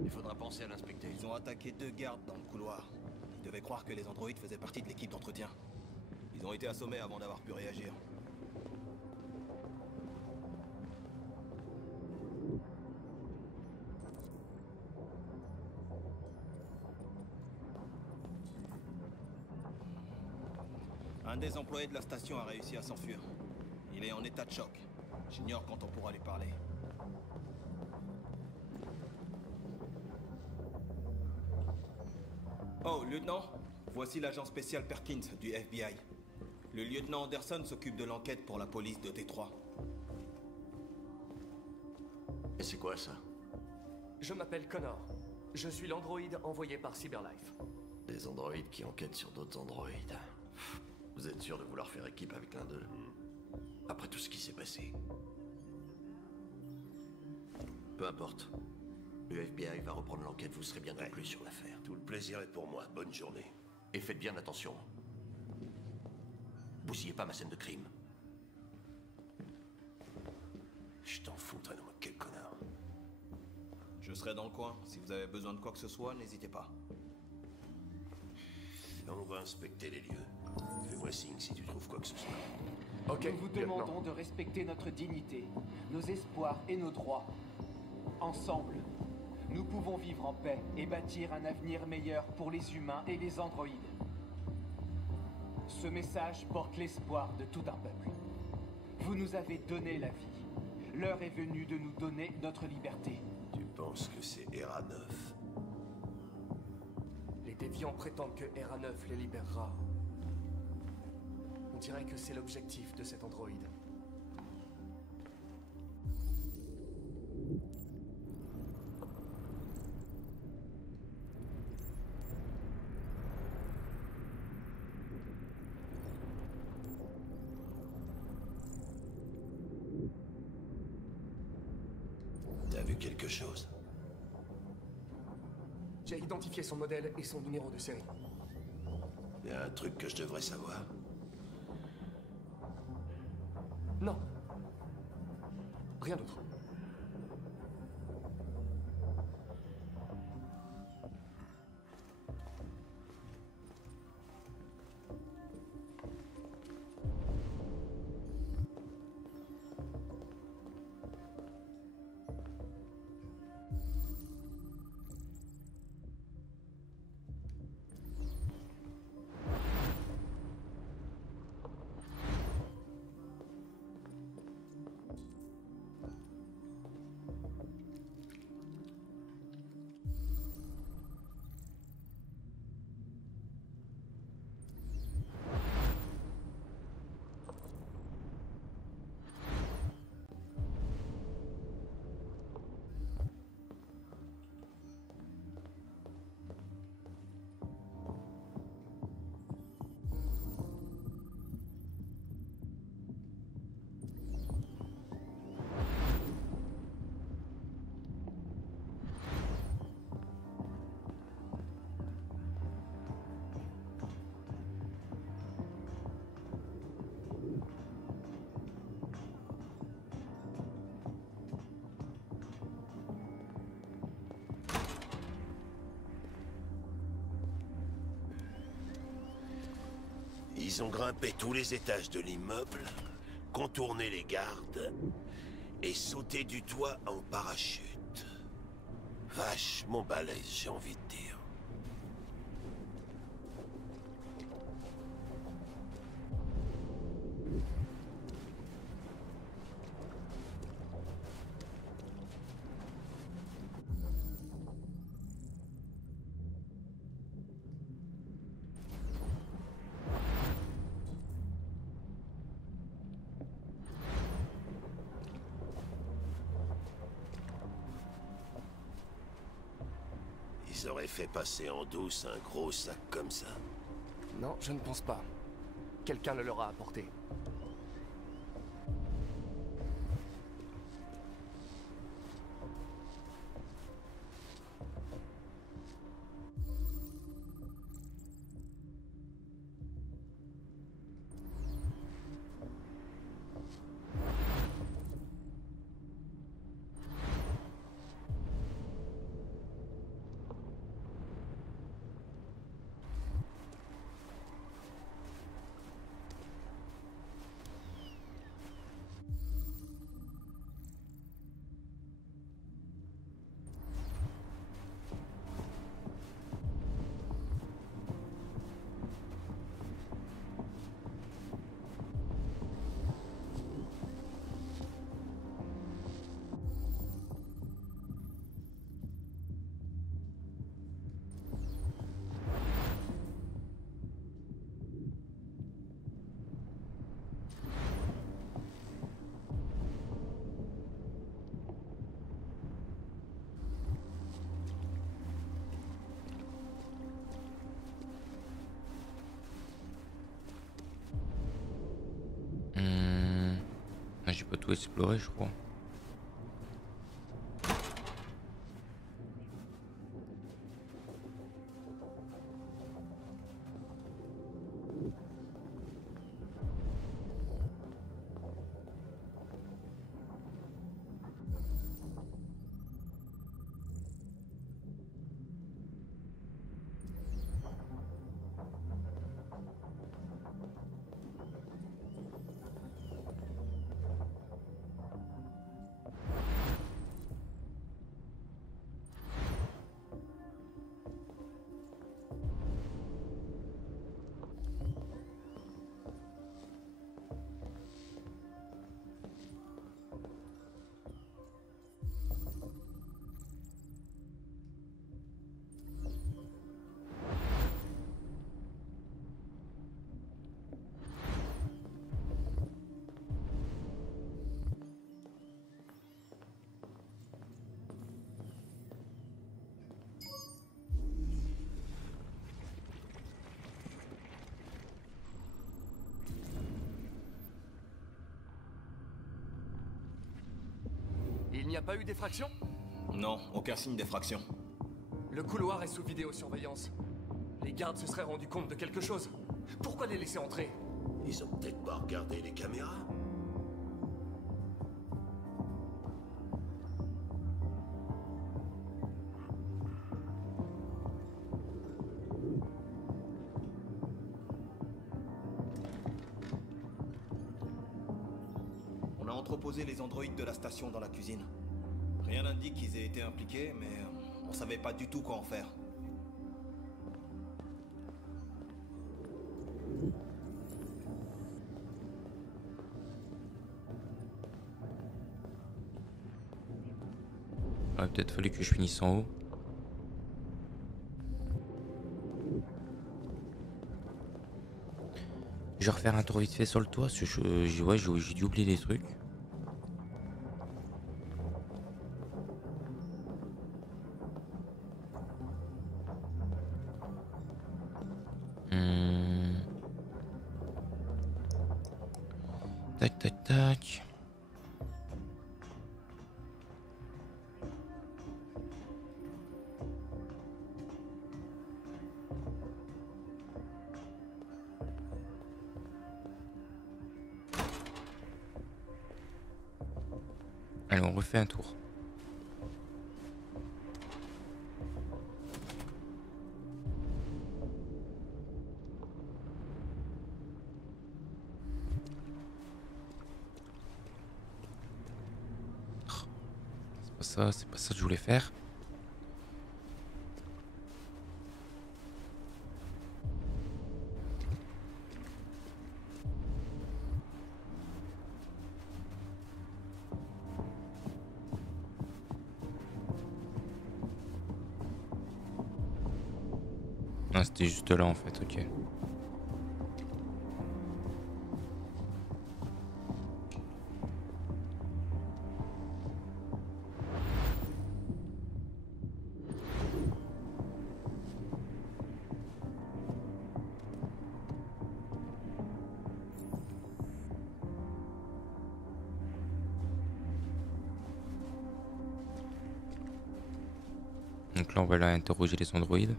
Il faudra penser à l'inspecter. Ils ont attaqué 2 gardes dans le couloir. Ils devaient croire que les androïdes faisaient partie de l'équipe d'entretien. Ils ont été assommés avant d'avoir pu réagir. Un des employés de la station a réussi à s'enfuir. Il est en état de choc. J'ignore quand on pourra lui parler. Oh, lieutenant, voici l'agent spécial Perkins du FBI. Le lieutenant Anderson s'occupe de l'enquête pour la police de Détroit. Et c'est quoi ça? Je m'appelle Connor. Je suis l'androïde envoyé par Cyberlife. Des androïdes qui enquêtent sur d'autres androïdes. Vous êtes sûr de vouloir faire équipe avec l'un d'eux? Après tout ce qui s'est passé. Peu importe. Le FBI va reprendre l'enquête, vous serez bien plus sur l'affaire. Tout le plaisir est pour moi. Bonne journée. Et faites bien attention. Bousillez pas ma scène de crime. Je t'en foutrais de moi, quel connard. Je serai dans le coin. Si vous avez besoin de quoi que ce soit, n'hésitez pas. On va inspecter les lieux. Fais-moi signe si tu trouves quoi que ce soit. Nous vous demandons de respecter notre dignité, nos espoirs et nos droits. Ensemble, nous pouvons vivre en paix et bâtir un avenir meilleur pour les humains et les androïdes. Ce message porte l'espoir de tout un peuple. Vous nous avez donné la vie. L'heure est venue de nous donner notre liberté. Tu penses que c'est ERA-9? Les déviants prétendent que ERA-9 les libérera. On dirait que c'est l'objectif de cet androïde. T'as vu quelque chose? J'ai identifié son modèle et son numéro de série. Y a un truc que je devrais savoir? Non. Rien d'autre. Ils ont grimpé tous les étages de l'immeuble, contourné les gardes et sauté du toit en parachute. Vachement balèze, j'ai envie de dire. Ils auraient fait passer en douce un gros sac comme ça. Non, je ne pense pas. Quelqu'un le leur a apporté. j'ai pas tout exploré, je crois. Il n'y a pas eu d'effraction? Non, aucun signe d'effraction. Le couloir est sous vidéosurveillance. Les gardes se seraient rendus compte de quelque chose. Pourquoi les laisser entrer? Ils ont peut-être pas regardé les caméras. On a entreposé les androïdes de la station dans la cuisine. Rien n'indique qu'ils aient été impliqués, mais on savait pas du tout quoi en faire. Il aurait peut-être fallu que je finisse en haut. Je vais refaire un tour vite fait sur le toit, parce que j'ai dû oublier des trucs. Tac, tac, tac. Allez, on refait un tour. C'est pas ça que je voulais faire. Ah, c'était juste là en fait, ok. Donc là on va aller interroger les androïdes.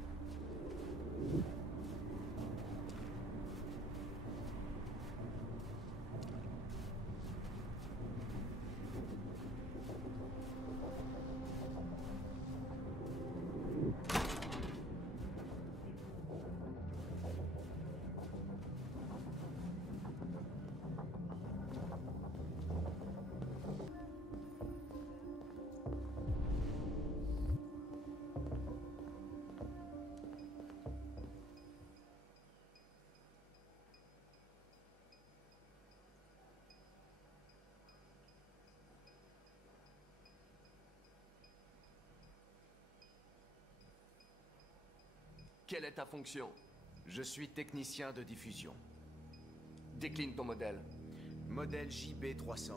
Quelle est ta fonction? Je suis technicien de diffusion. Décline ton modèle. Modèle JB300.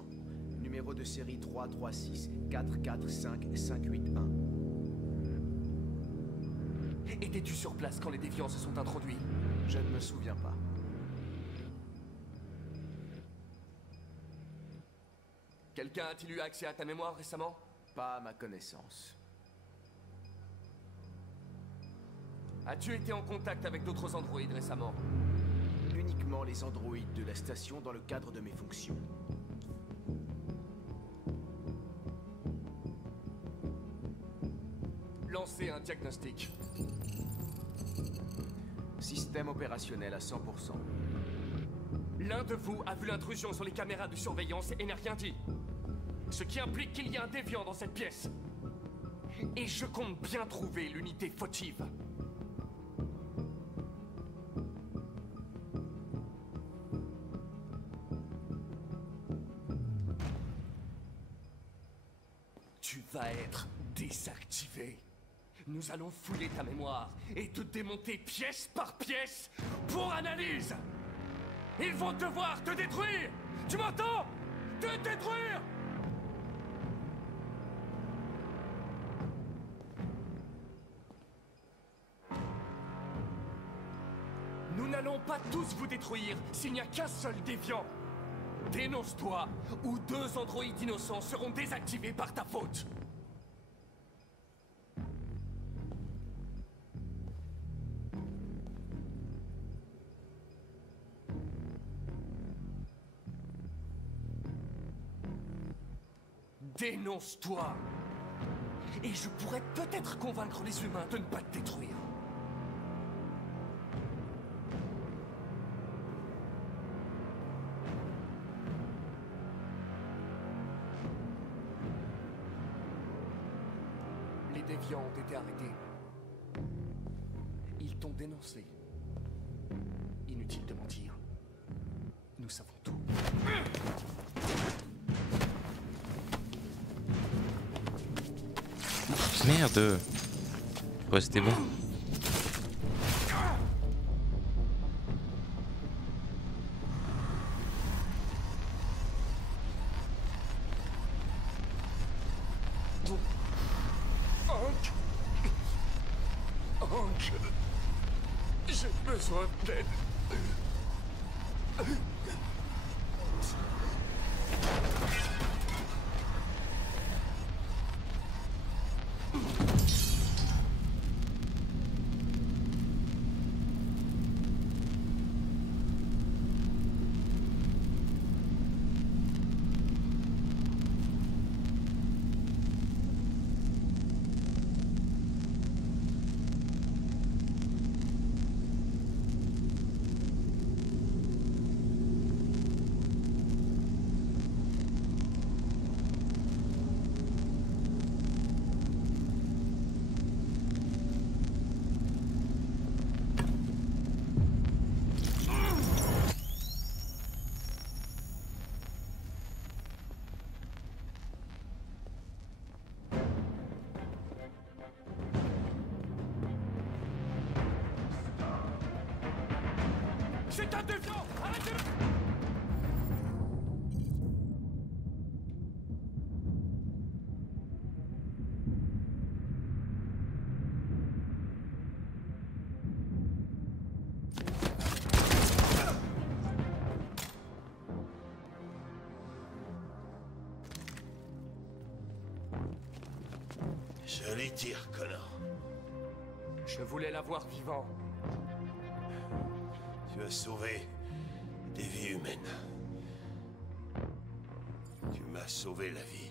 Numéro de série 336 445 581. Étais-tu sur place quand les déviants se sont introduits? Je ne me souviens pas. Quelqu'un a-t-il eu accès à ta mémoire récemment? Pas à ma connaissance. As-tu été en contact avec d'autres androïdes récemment? Uniquement les androïdes de la station dans le cadre de mes fonctions. Lancez un diagnostic. Système opérationnel à 100%. L'un de vous a vu l'intrusion sur les caméras de surveillance et n'a rien dit. Ce qui implique qu'il y a un déviant dans cette pièce. Et je compte bien trouver l'unité fautive. Tu vas être désactivé. Nous allons fouiller ta mémoire et te démonter pièce par pièce pour analyse. Ils vont devoir te détruire. Tu m'entends? Te détruire. Nous n'allons pas tous vous détruire s'il n'y a qu'un seul déviant. Dénonce-toi, ou 2 androïdes innocents seront désactivés par ta faute. Dénonce-toi. Et je pourrais peut-être convaincre les humains de ne pas te détruire. Les déviants ont été arrêtés. Ils t'ont dénoncé. Inutile de mentir. Nous savons tout. Merde. Ouais, c'était bon. Hank, j'ai besoin d'aide. C'est un déviant! Arrêtez-le! Joli tir, Connor. Je voulais l'avoir vivant. Tu as sauvé des vies humaines. Tu m'as sauvé la vie.